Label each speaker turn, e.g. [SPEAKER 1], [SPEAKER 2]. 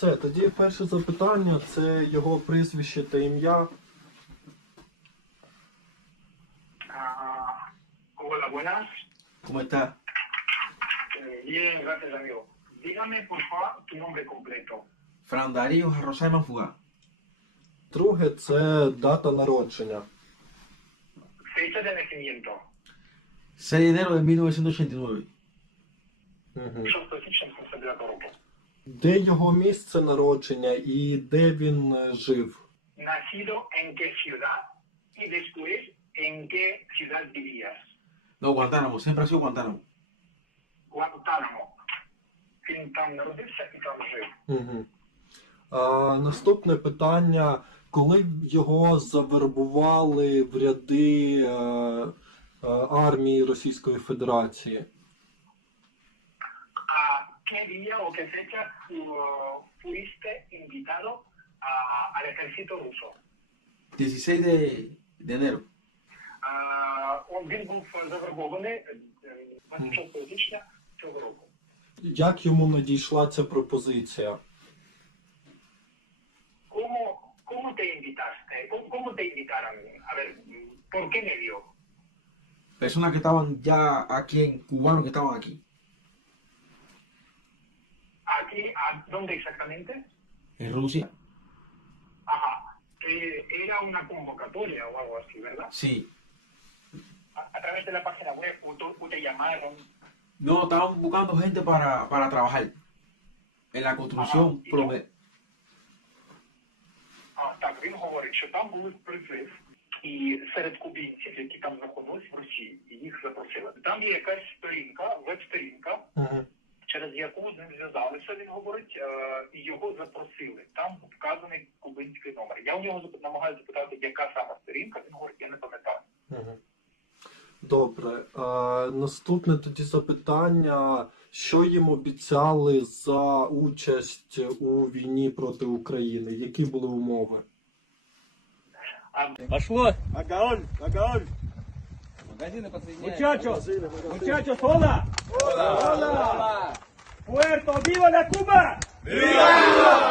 [SPEAKER 1] Все, тоді перше запитання – це його прізвище та ім'я.
[SPEAKER 2] Hola, buenas.
[SPEAKER 3] ¿Cómo está?
[SPEAKER 2] Bien, gracias, amigo. Dígame, por favor, tu nombre completo.
[SPEAKER 3] Fran Darío Arrozay Manfugá.
[SPEAKER 1] Друге – це дата народження.
[SPEAKER 2] Fecha de nacimiento.
[SPEAKER 3] 6 de enero de 1989.
[SPEAKER 1] Угу.
[SPEAKER 2] 6 січня 1979 року.
[SPEAKER 1] Де його місце народження і де він жив?
[SPEAKER 2] Nacido en qué ciudad y después en qué ciudad vivías.
[SPEAKER 3] No, Guantánamo, siempre ha sido Guantánamo.
[SPEAKER 2] Гуантанамо. Він там народився і там жив.
[SPEAKER 1] Угу. Наступне питання. Коли його завербували в ряди армії Російської Федерації?
[SPEAKER 2] ¿A qué día o qué fecha fuiste invitado al ejército ruso?
[SPEAKER 3] 16 de enero.
[SPEAKER 2] Він був завербований 26 січня цього року.
[SPEAKER 1] Як йому надійшла ця пропозиція?
[SPEAKER 2] ¿Cómo te invitaste? ¿Cómo te invitaron? A ver, ¿por qué medio?
[SPEAKER 3] Personas que estaban ya aquí, cubanos que estaban aquí.
[SPEAKER 2] ¿Aquí? ¿Dónde exactamente?
[SPEAKER 3] En Rusia.
[SPEAKER 2] Ajá. Era una convocatoria o algo así, ¿verdad?
[SPEAKER 3] Sí.
[SPEAKER 2] A través de la página web, o te llamaron.
[SPEAKER 3] No, estaban buscando gente para trabajar en la construcción.
[SPEAKER 2] Так, він говорить, що там був призив, і серед кубинців, які там знаходились в Росії, їх запросили. Там є якась сторінка, веб-сторінка, через яку з ним зв'язалися, він говорить, і його запросили. Там вказаний кубинський номер. Я у нього намагаюся запитати, яка саме сторінка, він говорить, я не пам'ятаю.
[SPEAKER 1] Добре. Наступне тоді запитання. Що їм обіцяли за участь у війні проти України? Які були умови?
[SPEAKER 4] Пошло.
[SPEAKER 5] Огонь! Огонь!
[SPEAKER 4] Muchachos, muchachos, hola. Hola. Puerto, ¡viva la Cuba! ¡Viva!